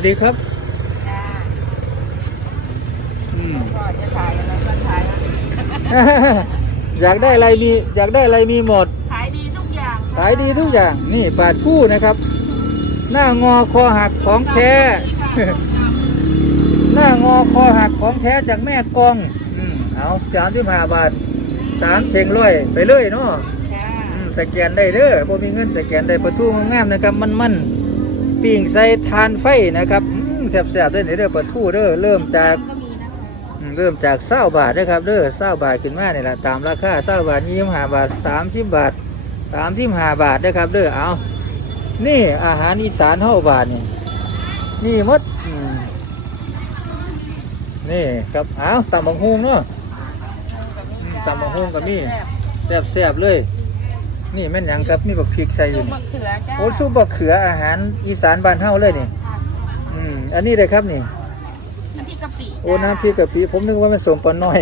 วัสดีครับจ้าอืมก็จะถ่ายอะไรก็ถ่ายอยากได้อะไรมีอยากได้อะไรมีหมด ขายดีทุกอย่างขายดีทุกอย่างนี่ปาดคู่นะครับ หน้างอคอหักของแท้ หน้างอคอหักของแท้จากแม่กองอืมเอาสามที่ห้าบาทสามเชงร้อยไปเลยเนาะจ้าอืมสแกนได้เด้อบ่มีเงินสแกนได้ประตูงามๆนะครับมันมันๆ ปิ้งใส่ทานไฟนะครับแซ่บๆด้อนี่เด้อประตูเด้อเริ่มจากเริ่มจากเศร้าบาทนะครับเด้อเศร้าบาทขึ้นมาเนี่ยแหละตามราคาเศร้าบาทยี่สิบห้าบาทสามสิบบาทสามสิบห้าบาทนะครับเด้อเอานี่อาหารอีสานเท่าบาทนี่นี่มดนี่ครับเอาตำบักฮุงเนาะตำบักหุ่งก็มีแซ่แซ่บๆเลย นี่แม่นหยังครับมีบักพริกใส่อซุยู่ปนี่มะเขือจ้าโอ้ซุปบักเขืออาหารอีสานบ้านเฮาเลยนี่ อืม อันนี้เลยครับนี่ น้ำพริกกะปิโอ้น้ำพริกกะปิผมนึกว่ามันสมปนน้อย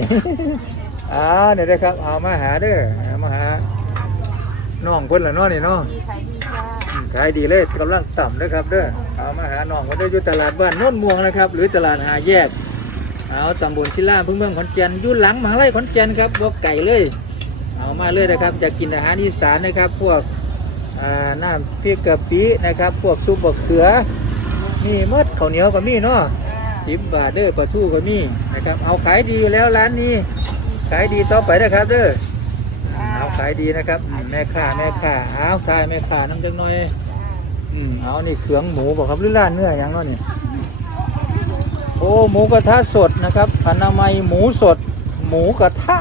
อ่าเนี่ยนะครับ เอามาหาเด้อเอามาหาน้องคนละเน้อนี่เนาะดีขายดีจ้าอืมขายดีเลยกำลังต่ำนะครับเด้อเอามาหาน้องคนเด้ออยู่ตลาดบ้านโน้นม่วงนะครับ หรือตลาดหาแยก เอาตำบลศิลาพึ่งเมืองขอนแก่นอยู่หลังมหาลัยขอนแก่นครับบอกไก่เลย เอามาเลยนะครับจะกินอาหารอีสานนะครับ พวกน้ำพริกกะปินะครับ พวกซุปบักเขือมีมดข้าวเหนียวก็มีเนาะสิบบาทเด้อปลาทูก็มีนะครับ เอาขายดีแล้วร้านนี้ ขายดีต่อไปนะครับเด้อเอาขายดีนะครับแม่ค้าแม่ค้าเอาขายแม่ค้าน้ำจังหน่อยอืมเอานี่เขืองหมูบอกครับหรือร้านเนื้อย่างเนาะนี่โอ้หมูกระทะสดนะครับอนามัยหมูสด หมูกระทะ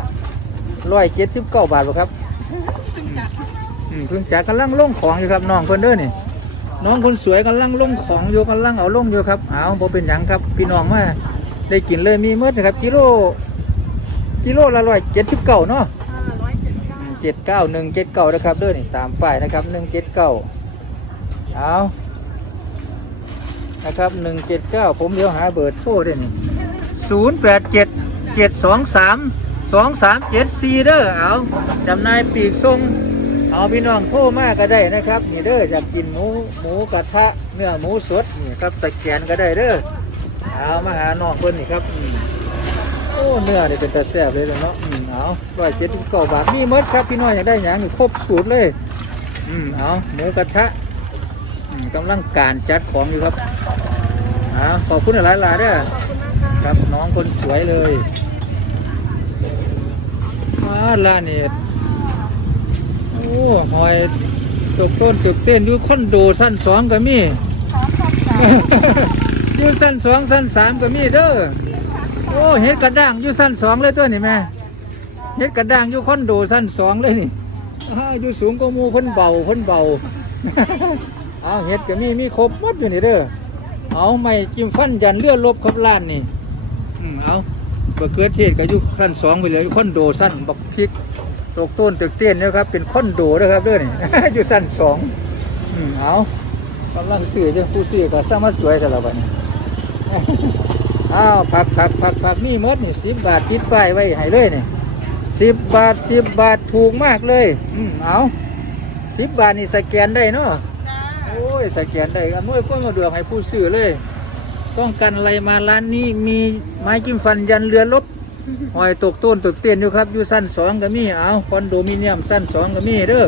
ร้อยเจ็ดสิบเก้าบาทบ่ครับอืมเพิ่งจากกำลังลงของอยู่ครับน้องเพิ่นเด้อนี่น้องคนสวยกำลังลงของอยู่กำลังเอาลงอยู่ครับเอาบ่เป็นหยังครับพี่น้องมาได้กินเลยมีเมื่อนะครับกิโลกิโลละร้อยเจ็ดสิบเก้าเนาะเจ็ดเก้าเจ็ดเก้าหนึ่งเจ็ดเก้านะครับเด้อนี่ตามป้ายนะครับหนึ่งเจ็ดเก้าเอานะครับหนึ่งเจ็ดเก้าผมเดี๋ยวหาเบอร์โทรด้วยนี่ศูนย์แปดเจ็ดเจ็ดสองสาม สองสามเจ็ดสี่เด้อเอาจำนายปีกทรงเอาพี่น้องโทรมากก็ได้นะครับ นี่เด้ออยากกินหมูหมูกระทะเนื้อหมูสดนี่ครับตะแกนก็ได้เด้อเอามาหาน้องเพิ่นนี่ครับโอ้เนื้อนี่เป็นตาแซ่บเลยเนาะอืมเอาร้อยเจ็ดสิบเก้าบาทมีหมดครับพี่น้องอยากได้หยังนี่ครบสูตรเลย อืมเอาหมูกระทะอืมกำลังการจัดของอยู่ครับเอาขอบคุณหลายๆเด้อครับน้องคนสวยเลย ว้าร้านนี่โอ้หอยตกต้นตกเต้นอยู่คอนโดสั้นสองก็มีสองสองสามอยู่สั้นสองสั้นสามก็มีเด้อโอ้เห็ดกระด้างอยู่สั้นสองเลยตัวนี่แม่เห็ดกระด้างอยู่คอนโดสั้นสองเลยนี่อ้าอยู่สูงก็มูเพ้นเบาเพ้นเบาเอาเห็ดก็มีมีครบหมดอยู่นี่เด้อเอาไม่จิ้มฟันยันเลือดลบครับล้านนี่อืมเอา บะเขือเทศก็อยู่สั้นสองไปเลยอยู่คอนโดสั้นบักพริกตกต้นตึกเตี้ยนนะครับเป็นคอนโดนะครับเด้อนี่อยู่สั้นสองอืมเอากำลังซื้อเจ้าผู้ซื้อก็สร้างมาสวยกันแล้วบัดนี้อ้าวผักผักผักผักมีหมดนี่สิบบาทติดป้ายไว้ให้เลยนี่สิบบาทสิบบาทถูกมากเลย อืมเอาสิบบาทนี่สแกนได้เนาะโอ้ยสแกนได้อำนวยความสะดวกให้ผู้ซื้อเลย ต้องกันอะไรมาร้านนี้มีไม้จิ้มฟันยันเรือลบหอยตกต้นตกเตียนอยู่ครับอยู่สั้นสองก็มีเอาคอนโดมิเนียมสั้นสองก็มีเด้อ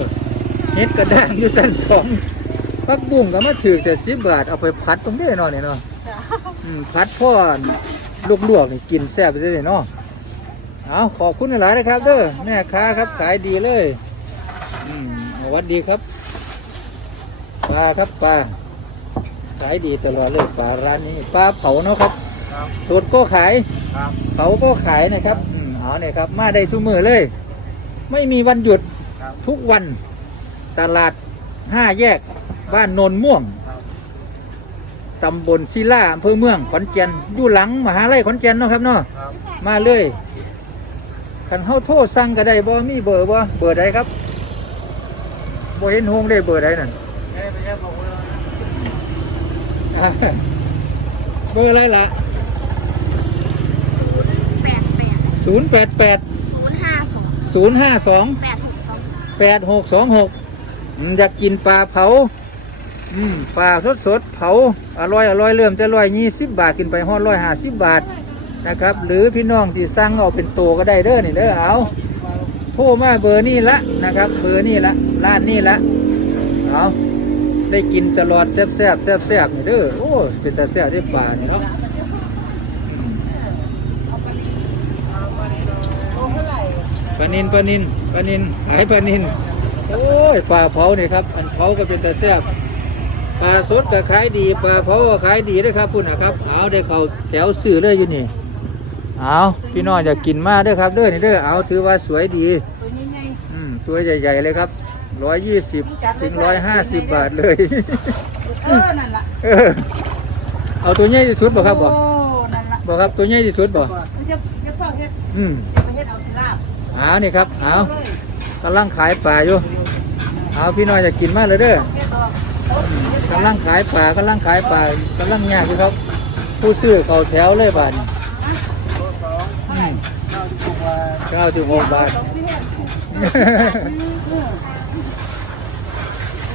เฮ็ดกระด้างอยู่สั้นสองพักบุ้งก็มาถือแต่สิบบาทเอาไปพัดตรงนี้เนาะนี่เนาะอืมพัดพ่อลวกๆนี่กินแซ่บไปเลยเนาะเอาขอบคุณหลายๆนะครับเด้อแม่ค้าครับขายดีเลยอืมสวัสดีครับปลาครับปลา ขายดีตลอดเลยปลาร้านนี้ปลาเผาเนาะครับสดก็ขายครับเขาก็ขายนะครับอืมเอาเนี่ยครับ มาได้ทุกมือเลย ไม่มีวันหยุดครับ ทุกวันตลาดห้าแยก บ้านโนนม่วงครับตำบลศิลาอำเภอเมืองขอนแก่นอยู่หลังมหาลัยขอนแก่นเนาะครับเนาะ ครับมาเลยคันเฮาโทษสั่งก็ได้บ่ มีเบอร์บ่ เบอร์ใดครับบ่เห็นหงได้เบอร์ใดนั่นเอ้ยไม่ใช่บอกว่า เบอร์อะไรล่ะแปดแปด088ศูนย์ห้าสอง052แปดหกสองแปดหกสองหกอยากกินปลาเผาอืมปลาสดสดๆเผาอร่อยอร่อยเริ่มจะร้อยยี่สิบบาทขึ้นไปห้อร้อยห้าสิบบาทนะครับ หรือพี่น้องที่สั่งเอาเป็นตัวก็ได้เด้อนี่เด้อเอาโทรมาเบอร์นี่ละนะครับ เบอร์นี่ละร้านนี่ละเอา ได้กินตลอดแซ่บแซ่บแซ่บแซ่บนี่เด้อโอ้เป็นตาแซ่บได้ปลานี่เนาะปลานินปลานินปลานินหายปลานินโอ้ยปลาเผานี่ครับ อันเผาก็เป็นตาแซ่บปลาสดก็ขายดีปลาเผาก็ขายดีด้วยครับพุ่นนะครับเอาได้เขาแถวซื้อเลยอยู่นี่เอาพี่น้องจะกินมาเด้วยครับเด้อนี่เด้อเอาถือว่าสวยดีตัวนี้ไงอืมตัวใหญ่ๆเลยครับ ร้อยยี่สิบถึงร้อยห้าสิบบาทเลย เออนั่นล่ะเออเอาตัวใหญ่ที่สุดบ่ครับบ่โอ้นั่นล่ะบ่ครับตัวใหญ่ที่สุดบ่มันจะจะเฝ้าเฮ็ดอืมจะไปเฮ็ดเอาสิลาบเอานี่ครับเอาเลยกำลังขายปลาอยู่เอาพี่น้องจะกินมาเลยเด้อเฮ็ดออกเอาสิเฮ็ดกำลังขายปลากำลังขายปลากำลังยากอยู่ครับ ผู้ซื้อเขาแถวเลยบาทนี่อืมเก้าสิบหกบาทเอาสิเฮ็ด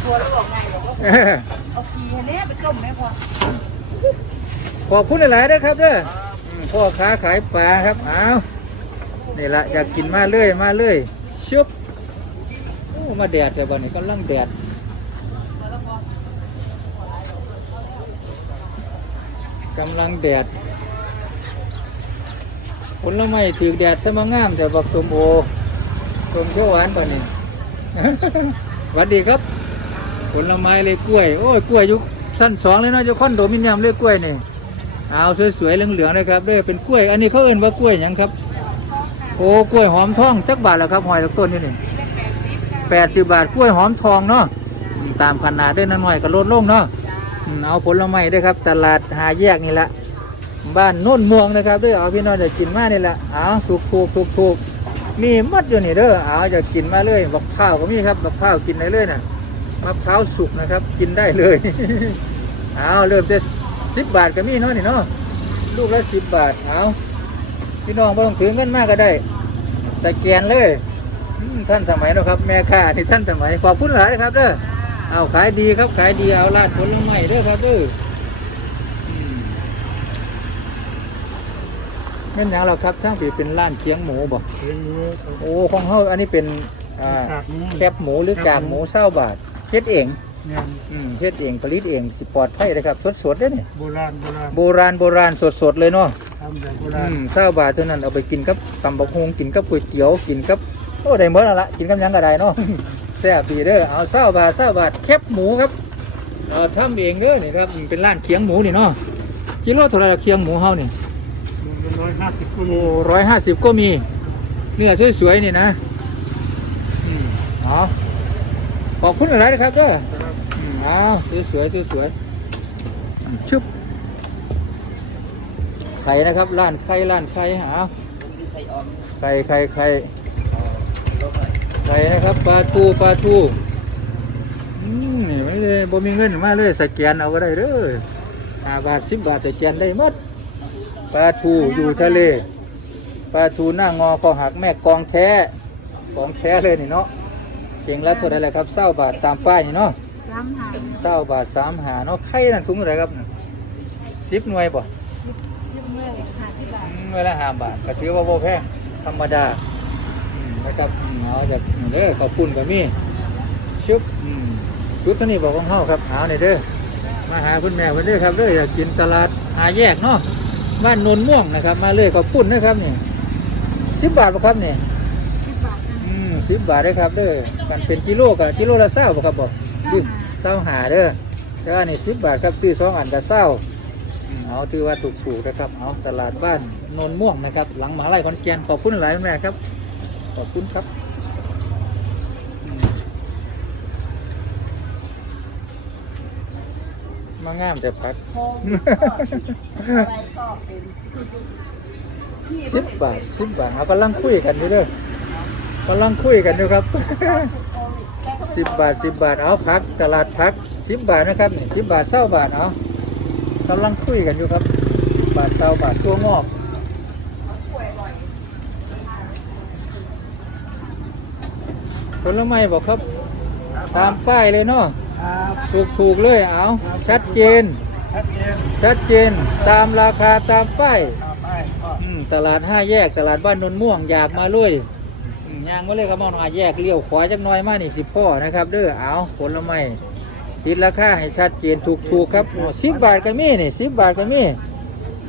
ตัวแล้วบอกไงบอกว่าเอาขี้ให้แน่ไปต้มแม่พอขอบคุณหลายๆด้วยครับเด้ออืมพ่อค้าขายปลาครับเอาวนี่ละอยากกินมาเลยมาเลยชุบโอ้มาแดดแต่บัดนี้กำลังแดดกำลังแดดผลไม้ถือแดดซะมางามแต่บักสมโอสมเขียวหวานป่ะนี่ หวัสดีครับ ผลไม้เลยกล้วย โอ้ยกล้วยอยุคสั้นสองเลยเนาะจะค่อนโดมิเนียมเลยกล้วยนี่เอาสวยๆเหลืองๆเลยครับเด้อเป็นกล้วย อันนี้เขาเอิ้นว่ากล้วยหยังครับ โอ้กล้วยหอมทองจักบาทแล้วครับหอยละต้นนี่นี่แปดสิบบาทกล้วยหอมทองเนาะตามขนาดได้นั่นหน่อยก็ลดลงเนาะอืมเอาผลไม้ด้วยครับ ตลาดหาแยกนี่ละบ้านโน่นม่วงนะครับเด้วยเอาพี่น้องจะกินมานี่ละเอาถูกถูกถูกถูกๆมีหมัดอยู่นี่เด้อเอาจะกินมาเลยบักข้าวก็มีครับบักข้าวกินได้เลยน่ะ มะพร้าวสุกนะครับ กินได้เลย เอาเริ่มจะสิบบาทก็มีเนาะนี่เนาะลูกละสิบบาทเอาพี่น้องไม่ต้องถือเงินมากก็ได้สแกนเลยอืมท่านสมัยเนาะครับ แม่ค้านี่ท่านสมัยขอบคุณหลายนะครับเด้อเอาขายดีครับขายดีเอาลาดผลไม้เด้อครับเด้ออืมแม่นหยังเราครับช่างปีเป็นร้านเคียงหมูบ่เลี้ยงหมูโอ้ของเฮาอันนี้เป็นอ่าขาดหมูแคบหมูหรือกากหมูเศร้าบาท เฮ็ดเองเนี่ยอืมเฮ็ดเองผลิตเองสิปลอดภัยนะครับสดสดๆเด้อนี่โบราณโบราณโบราณโบราณสดสดๆเลยเนาะ ทำแบบโบอืราณมเศร้าบาทเท่านั้นเอาไปกินกับตำบักฮงกินกับก๋วยเตี๋ยวกินกับโอ้ได้หมดแล้วละกินกับหยังก็ได้เนาะ แซ่บดีเด้อเอาเศร้าบาทเศร้าบาทแคบหมูครับเออทำเองเด้อนี่ครับอืมเป็นร้านเคียงหมูนี่เนาะกิโลเท่าไหร่ละเคียงหมูเฮานี่มันร้อยห้าสิบกิโลโอ้ร้อยห้าสิบก็มีเนื้อสวยๆนี่นะอืมเอา ขอบคุณอะไรนะครับเด้ออืมเอาสวยๆสวยๆอืมชุบไข่นะครับร้านไข่ร้านไข่หาไข่ไข่ไข่ไข่นะครับปลาทูปลาทูอืมนี่ไม่ได้บ่มีเงินมาเลยสแกนเอาก็ได้เด้อห้าบาทสิบบาทสแกนได้หมดปลาทูอยู่ทะเลปลาทูหน้างอคอหักแม่กองแท้ของแท้เลยนี่เนาะ เก่งแล้วเท่าไหรล่ะครับเศร้าบาทตามป้ายนี่เนาะล้ำหาเก้าบาทสามหาเนาะไข่นั่นถุงเท่าไหร่ครับสิบหน่วยป่ะชิมเมื่อยหาที่บ้านหน่วยละห้าบาทก็ถือว่าโบแพงธรรมดาอืมนะครับอืมเอาจากเด้อขอบคุณกับมีชุบอืมชุดเท่านี้บอกของเฮาครับเอาเนี่ยเด้อมาหาคุณแม่เพิ่นเด้อครับเด้ออยากกินตลาดหาแยกเนาะบ้านโนนม่วงนะครับ มาเลยขอบคุณนะครับนี่สิบบาทป่ะครับนี่ สิบบาทนะ อืม สิบบาทเด้อครับเด้อกันเป็นกิโลกับกิโลละเศร้าป่ะครับบอกล้ำหาเศร้าหาเด้อแต่ว่านี่สิบบาทครับซื้อสองอันก็เศร้าอืมเอาถือว่าถูกๆนะครับเอาตลาดบ้านโนนม่วงนะครับ หลังมหาลัยขอนแก่นขอบคุณหลายแม่ครับ ขอบคุณครับอืมมางามแต่พักทองอะไรก็เป็นที่สิบบาทสิบบาทเอากำลังคุยกันอยู่เด้อ กำลังคุยกันอยู่ครับ สิบบาทสิบบาทเอาพัก ตลาดพักสิบบาทนะครับนี่สิบบาทเศร้าบาทเอากำลังคุยกันอยู่ครับสิบบาทเศร้าบาทตัวงอกผลไม้บอกครับ ตามป้ายเลยเนาะคครับถูกถูกๆเลยเอาชัดเจนชัดเจน ชัดเจนตามราคาตามป้ายต่อไปก็อืมตลาดห้าแยกตลาดบ้านนนม่วงอยากมาเลยอืม ย่างมาเลยครับมองห้าแยกเลี้ยวขวาจักหน้อยมานี่สิพ่อนะครับเด้อเอาผลไม้ติดราคาให้ชัดเจนถูกถูกๆครับสิบบาทก็มีนี่สิบบาทก็มี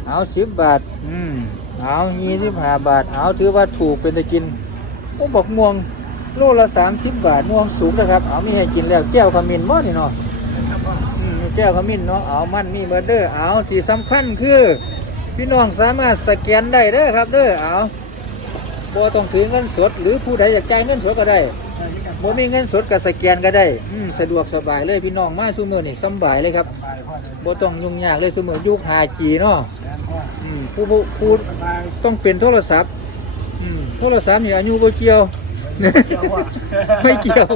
เอาสิบบาทอืมเอายี่สิบห้าบาท เอาถือว่าถูกเป็นตะกินโอ้บอกม่วงโลละสามสิบบาทม่วงสูงนะครับ เอามีให้กินแล้วแก้วขมิ้นบ่นี่เนาะอืมแก้วขมิ้นเนาะเอามันมีเบอร์เดอร์เอาที่สำคัญคือ พี่น้องสามารถสแกนได้เด้อครับเด้อเอา บ่ต้องถือเงินสด หรือผู้ใดอยากจ่ายเงินสดก็ได้บ่มีเงินสดก็สแกนก็ได้อืมสะดวกสบายเลยพี่น้องมาซุมื้อนี่สำบายเลยครับไปพ่อเลยบ่ต้องยุ่งยากเลยซุมื้อยุค 5G เนาะแทนพ่ออืมผู้ผู้ผู้สบายต้องเป็นโทรศัพท์อืมโทรศัพท์นี่อายุบ่เกี่ยวเกี่ยวว่าไม่เกี่ยว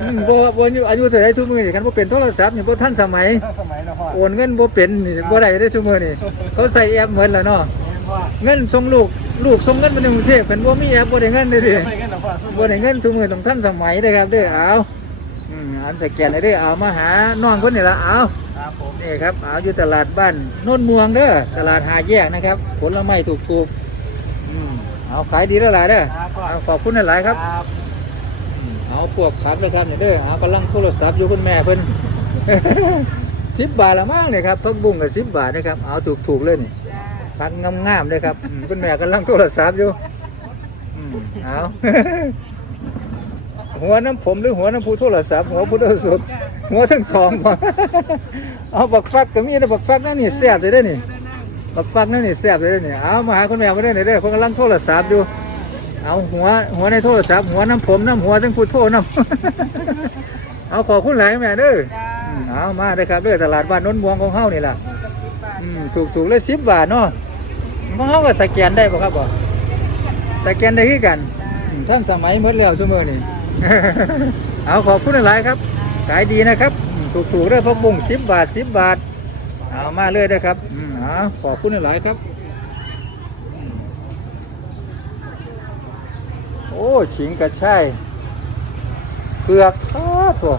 อืมบ่บ่อายุอายุเท่าใดทุกมื้อนี่คันบ่เป็นโทรศัพท์นี่บ่ทันสมัยถ้าสมัยนะพ่อโอนเงินบ่เป็นนี่บ่ได้ได้ซุมื้อนี่เขาใส่แอปเหมือนแล้วเนาะแทนพ่อเงินส่งลูก ลูกส่งเงินมาในกรุงเทพเพิ่นบ่มีแอปบ่ได้เงินเลยดิไม่กันหรอกพ่อบ่ได้เงินทุกมื้อต้องทันสมัยเด้อครับเด้อเอาอืมอันสแกนได้เด้อเอามาหาน้องคนนี่ละเอาครับผมนี่ครับเอาอยู่ตลาดบ้านโน่นเมืองเด้อตลาดหาแยกนะครับ ผลไม้ถูกๆอืมเอาขายดีแล้วหลายเด้อครับพ่อเอาขอบคุณหลายๆครับครับเอาพวกผักเลยครับเนี่ยเด้อเอากำลังโทรศัพท์อยู่คุณแม่เพิ่น สิบบาทละมั้งเนี่ยครับพักบุ้งกับสิบบาทนะครับเอาถูกๆเลยนี่ พักงามๆเลยครับอืมคุณแม่กำลังโทรศัพท์อยู่อืมเอาหัวน้ำผมหรือหัวน้ำผู้โทรศัพท์หัวผู้โทรศัพท์หัวทั้งสองบ่เอาบักฟักก็มีนะบักฟักนั่นนี่แซ่บเลยเด้อนี่บักฟักนั่นนี่แซ่บเลยเด้อนี่เอามาหาคุณแม่มาเด้อนี่เด้อเพิ่นกำลังโทรศัพท์อยู่ เอาหัวหัวในโทรศัพท์หัวน้ำผมน้ำหัวทั้งผู้โทรน้ำ เอาขอบคุณหลายแม่เด้ออืมเอามาเด้อครับเด้อตลาดบ้านโน้นม่วงของเฮานี่ล่ะอืมถูกถูกๆเลยสิบบาทเนาะ ของเฮาก็สแกนได้ป่ะครับบ่สแกนได้คือกันอืมท่านสมัยหมดแล้วซุมื้อนี่เอาขอบคุณหลายครับ ขายดีนะครับอืมถูกๆเด้อพักบุ้งสิบบาทสิบบาท เอามาเลยเด้อครับอืมเอาขอบคุณหลายครับ โอ้ฉิงกระชายเปลือกอ้าตัว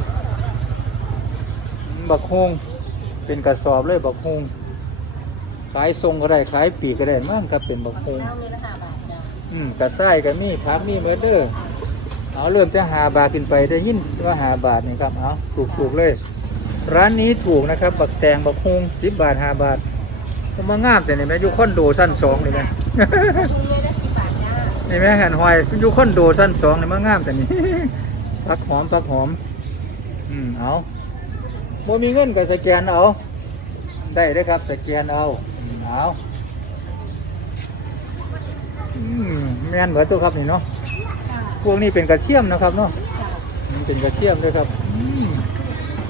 บักฮงเป็นกระสอบเลยบักฮง ขายทรงก็ได้ขายปีกก็ได้มั่งก็เป็นบักฮงน้ำมีละห้าบาทจ้าอืมกระไส้ก็มีผักมีเมอเดอร์เอาเริ่มจะหาบาทขึ้นไปได้ยินว่าหาบาทนี่ครับเอาถูกถูกๆเลย ร้านนี้ถูกนะครับบักแตงบักฮงสิบบาทห้าบาทมางามแต่นี่แม่อยุคอนโดสั้นสองนี่แม่คุณเลยได้กี่บาทจ้านี่แม่หันหอยอยู่คอนโดสั้นสองนี่มางามแต่นี่ผักหอมผักหอม อืมเอาบ่มีเงินก็สแกนเอา ได้เด้อครับสแกนเอาอืม เอาอืมแม่นเหมือนตัวครับนี่เนาะพวกนี้เป็นกระเทียมนะครับเนาะมันเป็นกระเทียมด้วยครับอืม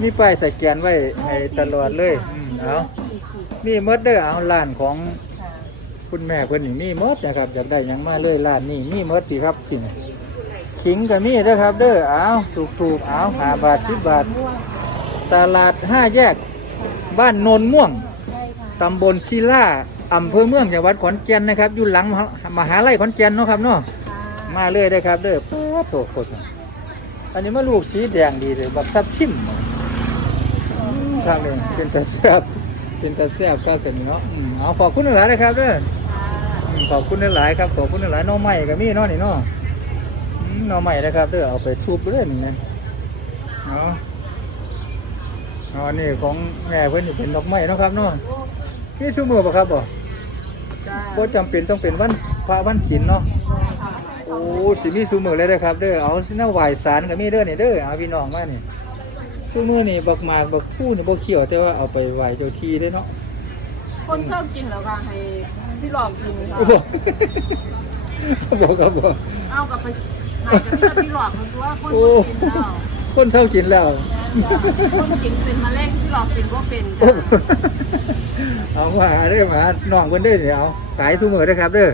มีป้ายสแกนไว้ให้ตลอดเลยอืมเอามีเมดเด้อเอาร้านของคุณแม่เพิ่นนี่มีหมดนะครับอยากได้หยังมาเลยร้านนี้มีหมดดีครับกิขิงก็มีเด้อครับ เด้อเอาถูกถูกๆเอาหาบาทสิบบาท ตลาดห้าแยก บ้านโนนม่วง ตำบลศิลาอำเภอเมืองจังหวัดขอนแก่นนะครับอยู่หลังมหามหาลัยขอนแก่นเนาะครับเนาะมาเลยได้อครับเด้อป๊าดโตโคตรอันนี้มาลูกสีแดงดีเลยบักทับทิมอืมครับเลยเป็นตาแซ่บเป็นตาแซ่บครับแต่นี้เนาะอืมเอาขอบคุณหลายๆนะครับเด้ออืมขอบคุณหลายๆครับขอบคุณหลายๆหน้องใหม่ก็มีเนาะนี่เนาะอืมหน้องใหม่นะครับเด้อเอาไปทุบเรื่อยนี่นะเนาะอ๋อนี่ของแม่เพิ่นนี่เป็นดอกไม้เนาะครับเนาะ นี่ชั่วโมงปะครับบ่จ้าบ่จำเป็นต้องเป็นวันพระวันศีลเนาะโอ้สิมีชั่วโมงเลยนะครับเด้อเอาสินะไหวสารก็มีเด้อนี่เด้อเอาพี่น้องมานี่ชั่วโมงนี่บักหมากบักคู่นี่บ่เขียวแต่ว่าเอาไปไหวเจ้าที่ได้เนาะคนชอบกินแล้วก็ให้พี่หลอกกินค่ะบ่บ่ครับบ่เอากลับไปให้กับพี่หลอกมันว่าคนกินแล้ว คนเศร้ากินแล้ว คนกินเป็นมะเร็งพี่หลอกเป็นก็เป็นเอามาเด้อมาน้องเพิ่นเด้อนี่เอาขายทุกมื้อเด้อครับเด้อ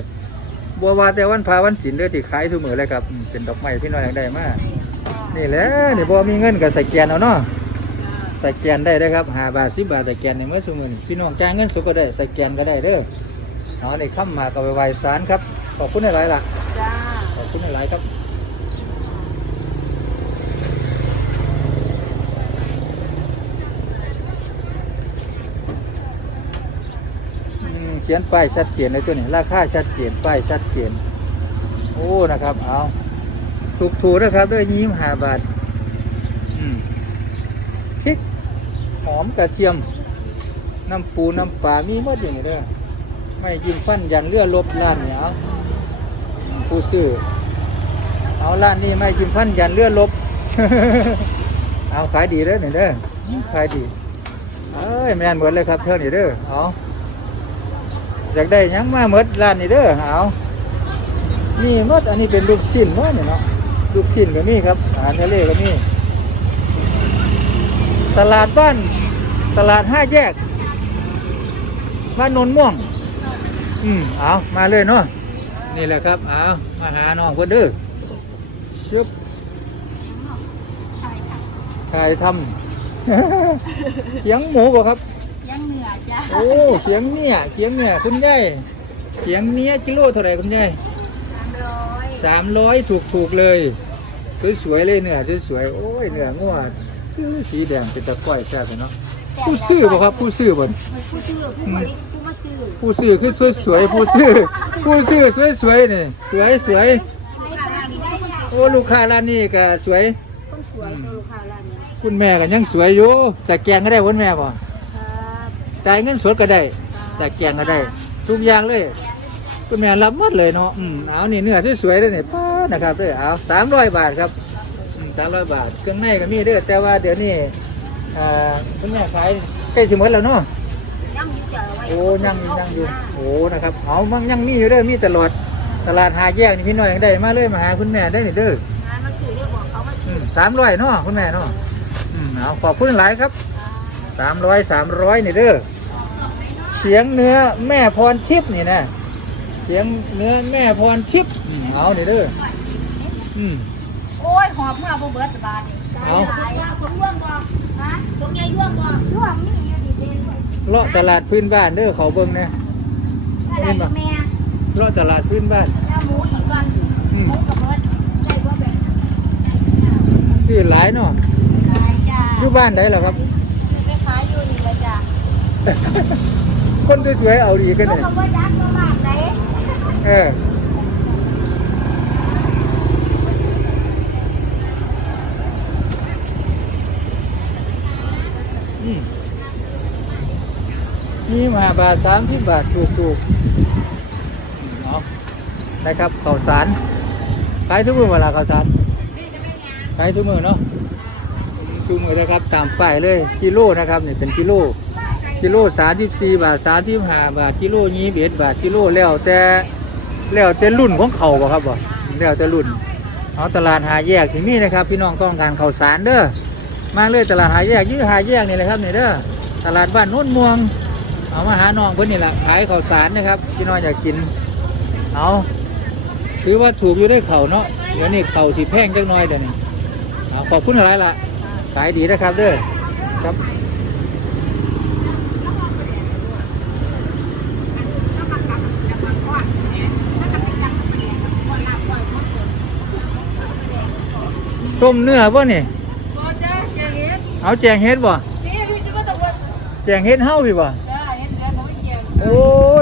บัวว่าแต่วันพาวันศีลเด้อที่ขายทุกมื้อเลยครับอืมเป็นดอกไม้พี่น้อยอยากได้มานี่แหละนี่บ่มีเงินก็สแกนเอาเนาะสแกนได้เด้อครับ5บาท10บาทสแกนในเมื่อซุมื้อนี้พี่น้องจ่ายเงินสดก็ได้สแกนก็ได้เด้อเอานี่ค้ำมาก็ไปไหว้ศาลครับขอบคุณหลายๆล่ะจ้า ขอบคุณหลายๆครับ เขียนป้ายชัดเจนเลยตัวนี้ราคาชัดเจนป้ายชัดเจน โอ้นะครับ เอาถูกถูกนะครับ ด้วยยิ้มหาบาทอืมพริกหอมกระเทียม น้ำปูน้ำปลามีหมดอย่างนี้เด้อไม่ยิงฟันยันเลือลบร้านเนี่ยเอาผู้ซื้อเอาร้านนี้ไม่กินฟันยันเลือลบ เอาขายดีเด้อเนี่ยเด้อขายดีเอ้ยแม่นเหมือนเลยครับเท่านี้เด้อเอา อยากได้หยังมาเมือนร้านนี้เด้อเอานี่มดอันนี้เป็นลูกชิ้นเนาะเนี่ยเนาะลูกชิ้นก็มีครับอาหารทะเลก็มีตลาดบ้านตลาดห้าแยกบ้านนนม่วง อืมเอามาเลยเนาะนี่แหละครับเอามาหาน้องคนเด้อชึบถ่ายทำเสียงหมูบ่ครับ อจ้าโอ้เสียงเนี่ยเสียงเนี่ยคุณยายเสียงเนี้ยกิโลเท่าไหร่คุณยายสามร้อยสามร้อยถูกถูกๆเลยสวยๆเลยเนื้อสวยๆโอ้ยเนื้องัวสีแดงเป็นตะก้อยแซ่บเลยเนาะผู้ซื้อบ่ครับผู้ซื้อบ่ผู้ซื้อผู้บริผู้มาซื้อผู้ซื้อคือสวยๆผู้ซื้อผู้ซื้อสวยๆนี่สวยสวยให้ขนาดนี้ได้ยังๆโอ้ลูกค้าร้านนี้ก็สวยคนสวยตัวลูกค้าร้านนี้คุณแม่ก็ยังสวยอยู่จะแกงก็ได้คุณแม่บ่ครับ จ่ายเงินสดก็ได้จะแกงก็ได้ ทุกอย่างเลยคุณแม่รับหมดเลยเนาะอืมเอานี่เนื้อสวยๆเลยนี่ป้านะครับเด้อเอาสามร้อยบาทครับสามร้อยบาทเครื่องในก็มีเด้อแต่ว่าเดี๋ยวนี้อ่าคุณแม่ขายใกล้สิหมดแล้วเนาะยังมีเจอไว้โอ้ยังยังอยู่โอ้นะครับเอามันยังมีอยู่เด้อมีตลอดตลาดหาแยกนี่พี่น้อยยังได้มาเลยมาหาคุณแม่ได้นี่เด้องานมันซื้อเรียกบอกเขามาซื้อสามร้อยเนาะคุณแม่เนาะอืมเอาขอบคุณหลายครับ สามร้อยสามร้อยนี่เด้อเสียงเนื้อแม่พรทิพย์นี่นะเสียงเนื้อแม่พรทิพย์อืมเอานี่เด้ออืม โอ้ย หอบเมื่อบ่เบิดบาทนี่เอา หลายผมย่วงบ่ฮะผมใหญ่ย่วงบ่ย่วงนี่อยู่ดีเด่นด้วยเลาะตลาดพื้นบ้านเด้อเขาเบิ่งนะอะไรกับแม่เลาะตลาดพื้นบ้านแล้วหมูอีกก่อนหมูกับเบิดได้บ่แบบชื่อหลายเนาะหลายจ้าอยู่บ้านไหนล่ะครับ ไปขายอยู่นี่ละจ้า คนสวยๆเอาดีกันเขาเนี่ยก็บ่ยักษ์บ่บาทไหนเอออืมนี่มาบาทสามที่บาทถูกถูกๆเอานะครับข้าวสารขายทุกมือเวลาข้าวสารขายทุกมือเนาะทุกมือนะครับตามป้ายเลยกิโลนะครับนี่เป็นกิโล กิโลสามสิบสี่บาทสามสิบห้าบาทกิโลยี่สิบเอ็ดบาทกิโลแล้วแต่แล้วแต่รุ่นของเขาบ่ครับบ่แล้วแต่รุ่นเอาตลาดหาแยกที่นี่นะครับ พี่น้องต้องการข้าวสารเด้อมาเลยตลาดหาแยกยืดหาแยกนี่แหละครับนี่เด้อตลาดบ้านโน้นม่วง เอามาหาน้องเพิ่นนี่แหละขายข้าวสารนะครับพี่น้องอยากกินเอาถือว่าถูกอยู่ได้เข่าเนาะเดี๋ยวนี้เข่าสิแพงจักหน่อยเดี๋ยวนี้ขอบคุณอะไรล่ะขายดีนะครับเด้อครับ ต้มเนื้อป่ะนี่บ่จ้าเจเฮ็ดเอาแจงเฮ็ดบ่นี่พี่จะมาตะวันแจงเฮ็ดเฮาพี่บ่จ้าเฮ็ดแล้วบ่เกี่ยวโอ้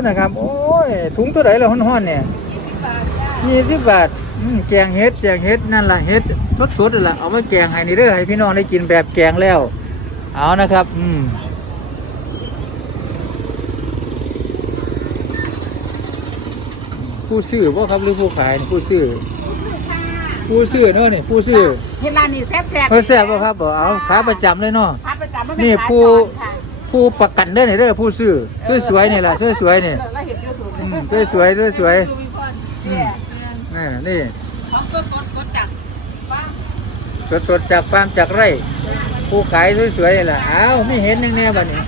นะครับ โอ้ยถุงเท่าไหร่ละฮ้อนๆเนี่ย20บาทจ้ายี่สิบบาทอืมแกงเฮ็ดแกงเฮ็ดนั่นล่ะเฮ็ดสดๆนั่นล่ะเอามาแกงให้นี่เด้อให้พี่น้องได้กินแบบแกงแล้ว เอานะครับ อืมผู้ซื้อบ่ครับหรือผู้ขายนี่ผู้ซื้อ ผู้ซื้อเนาะนี่ผู้ซื้อเฮ็ดร้านนี้แซ่บๆเพิ่นแซ่บบ่ครับบ่เอาขาประจำเลยเนาะขาประจำมันนี่เป็นขาผู้จรค่ะผู้ประกันเด้อนี่เด้อผู้ซื้อสวยๆนี่ล่ะสวยๆนี่เราเห็น YouTube อืมสวยๆสวยดูมีคนๆอืมเนี่ยนี่นี่ของสดสดสดจากป้าสดๆจากฟาร์มจากไร่ผู้ขายสวยๆนี่ล่ะอ้าวไม่เห็นยังแน่บัดนี้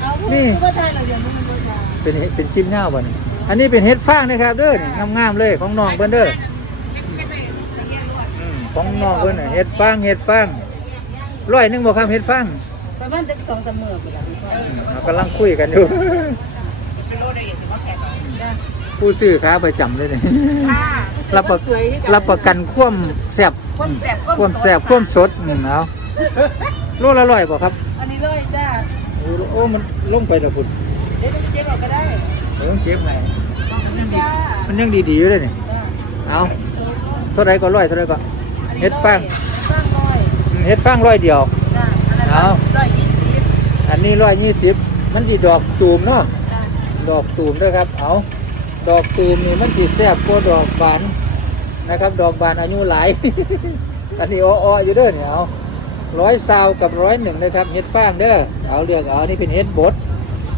เอาผู้นี่ผู้ว่าไทยเราเดี๋ยวมันมันมาเป็นเห็ดเป็นชิมเน่าบัดนี้อันนี้เป็นเห็ดฟางนะครับเด้อนี่งามๆเลยของน้องเพิ่นเด้ออืม ของน้องเพิ่นน่ะเห็ดฟางเห็ดฟางร้อยหนึงบ่ครับเห็ดฟางประมาณตึกสองสามหมื่นไปแล้วพี่พ่ออืมเรากำลังคุยกันอยู่เป็นโลได้ยังสิว่าแพงจ้าผู้ซื้อค้าประจำเลยนี่ค่ะรับประสวยที่รับประกันความแซ่บความแซ่บความแซ่บความสดอืมเอาโลละร้อยบ่ครับอันนี้เลยจ้าโอ้โอ้มันลงไปแล้วพุ่นเดี๋ยวจะเจ๊บอกก็ได้เออเก็บไงจ้ามันยังดีๆอยู่เลยนี่เอาเท่าไรก็ร้อยเท่าไรก็ เฮ็ดฟางฟางร้อยอืมเฮ็ดฟางร้อยเดียวจ้าอันนั้นเอาร้อยยี่สิบอันนี้ร้อยยี่สิบมันจีดอกตูมเนาะจ้าดอกตูมด้วยครับเอาดอกตูมนี่มันจีแซ่บกว่าดอกบานนะครับ ดอกบานอายุหลาย อันนี้อ้อๆอยู่เด้อเนี่ยเอาร้อยซาวกับร้อยหนึ่งนะครับเฮ็ดฟางเด้อเอาเรียกเอานี่เป็นเฮ็ดบด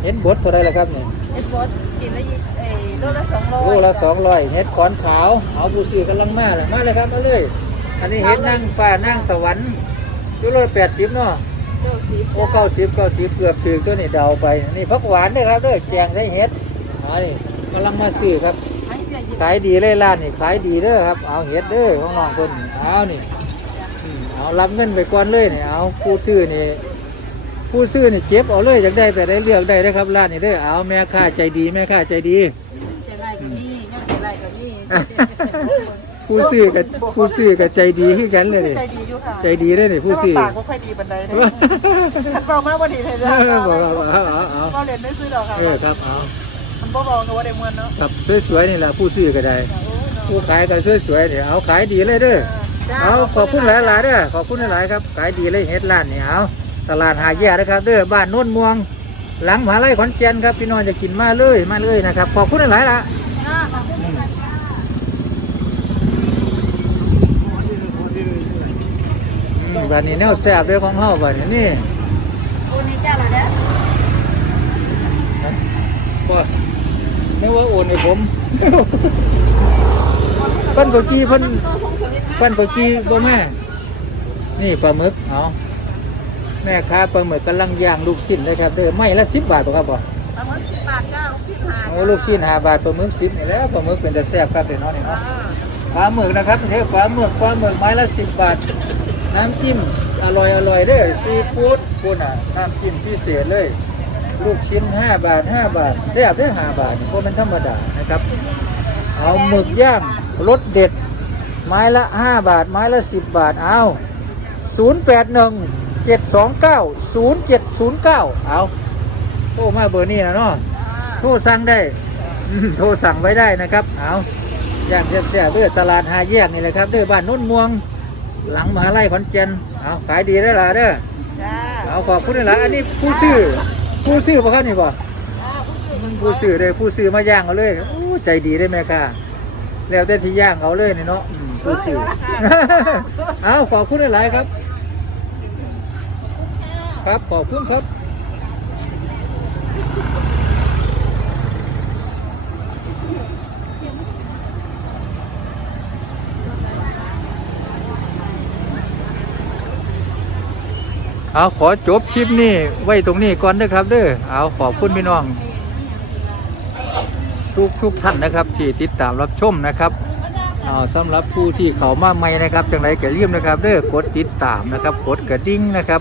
เฮ็ดบดเท่าไรล่ะครับเนี่ยเอ็ดบอสกินละยี่เอ้ยโลละสองร้อยโลละสองร้อยเฮ็ดขอนขาวเอาผู้ซื้อกำลังมาเลยมาเลยครับมาเลย อันนี้เฮ็ดนั่งฟ้านั่งสวรรค์อยูโรแปดสิบเนาะเก้าสิบโอ้เก้าสิบเก้าสิบเกือบถึงตัวนี้เดาไปอันนี่พักหวานเด้อครับเด้อแกงใส่เฮ็ดเอานี่กำลังมาซื้อครับให้เสียยี่ขายดีเลยร้านนี่ขายดีเด้อครับ เอาเฮ็ดเด้อของน้องคนเอานี่อืมเอารับเงินไปก่อนเลยนี่เอาผู้ซื้อนี่ผู้ซื้อนี่เก็บเอาเลยอยากได้ไปได้เลือกได้เลยครับร้านนี้เด้อเอาแม่ค้าใจดีแม่ค้าใจดีจะไล่กับนี่ยังจะไล่กับนี่ ผู้ซื้อกับผู้ซื้อกับใจดีขึ้นกันเลยนี่ใจดีอยู่ค่ะใจดีเลยนี่ผู้ซื้อปากก็ค่อยดีบันไดเลยท่านบอกมาวันนี้เลยเอนะอบอกเอาเอาเอาก็เรียนไม่ซื้อหรอกค่ะเออครับเอามันบ่บอกกันว่าได้เงินเนาะครับสวยๆนี่แหละผู้ซื้อก็ได้ผู้ขายก็สวยๆเนี่ยเอาขายดีเลยเด้อเอาขอบคุณหลายๆเด้อขอบคุณหลายๆครับขายดีเลยเฮ็ดร้านนี่เอาตลาดหาแย่นะครับเด้อบ้านโน้นม่วง หลังมหาลัยขอนแก่นครับพี่น้องจะกินมาเลยมาเลยนะครับขอบคุณหลายๆล่ะอืม บ้านนี้แนวแซ่บเด้อของเฮาบ้านนี้นี่โอ้นี่จ้าละเด้อบ่นึกว่าโอนให้ผมเพิ่นก็กี้เพิ่นเพิ่นก็กี้บ่แม่ นี่ปลาหมึกเอาแม่ค้าปลาหมึกกำลังย่างลูกชิ้นเลยครับเด้อไม่ละ10บาทบ่ครับบ่ประมาณสิบบาทเก้าสิบห้าโอ้ลูกชิ้น5บาทปลาหมึก10นี่แหล้วปลาหมึกเป็นแต่แซ่บครับเด้อเนาะนี่เนาะปลาหมึกนะครับเฮ้ยปลาหมึกปลาหมึกไม้ละ10บาท น้ำจิ้มอร่อยอร่อยเด้อซีฟู้ดคุณอะน้ำจิ้มพิเศษเลย ลูกชิ้น 5 บาท 5 บาทแซ่บได้5บาทเพราะมันธรรมดานะครับ เอาหมึกย่างรสเด็ด ไม้ละ 5 บาท ไม้ละ 10 บาทเอา081 729 0709 เอาโทรมาเบอร์นี้นะเนาะโทรสั่งได้โทรสั่งไว้ได้นะครับ เอาย่างแซ่บๆเด้อตลาดหาแยกนี่แหละครับเด้อบ้านโนุ่นม่วง หลังมหาลัยขอนแก่นเอาขายดีได้อล่ะเด้อจ้าเอาขอบคุณนะอันนี้ผู้ซื้อผู้ซื้อป่ะครับนี่ป่ะผู้ซื้อเลยผู้ซื้อมาย่างเอาเลยโอ้ใจดีได้ไหมค่ะแล้วแต่ที่ย่างเอาเลยนี่เนาะอืมผู้ซื้อ เอาขอบคุณหลายๆครับ ครับขอบคุณครับ เอาขอจบคลิปนี้ไว้ตรงนี้ก่อนนะครับเด้อเอาขอบคุณพี่น้อง ทุกทุกท่านนะครับ ที่ติดตามรับชมนะครับเอาสำหรับผู้ที่เขามาใหม่นะครับจังไรก็เรียมนะครับเด้อกดติดตามนะครับกดกระดิ่งนะครับ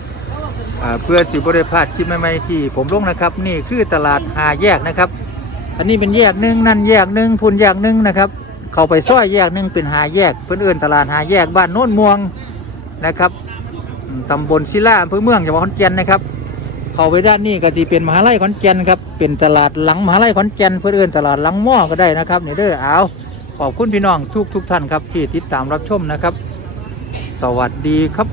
เพื่อสิบริพาดคลิปใหม่ๆที่ผมลงนะครับ นี่คือตลาดหาแยกนะครับ อันนี้เป็นแยกหนึ่งนั่นแยกหนึ่งพุ่นแยกหนึ่งนะครับ เข้าไปซอยแยกหนึ่งเป็นหาแยก เพื่อนเอื่นตลาดหาแยกบ้านโน้นม่วงนะครับ ตำบลศิลาอำเภอเมืองจังหวัดขอนแก่นนะครับเข้าไปด้านนี้ก็ที่เป็นมหาลัยขอนแก่นครับเป็นตลาดหลังมหาลัยขอนแก่นเพื่อเอื่นตลาดหลังหม้อก็ได้นะครับนี่เด้อเอาขอบคุณพี่น้องทุกทุกท่านครับที่ติดตามรับชมนะครับ สวัสดีครับ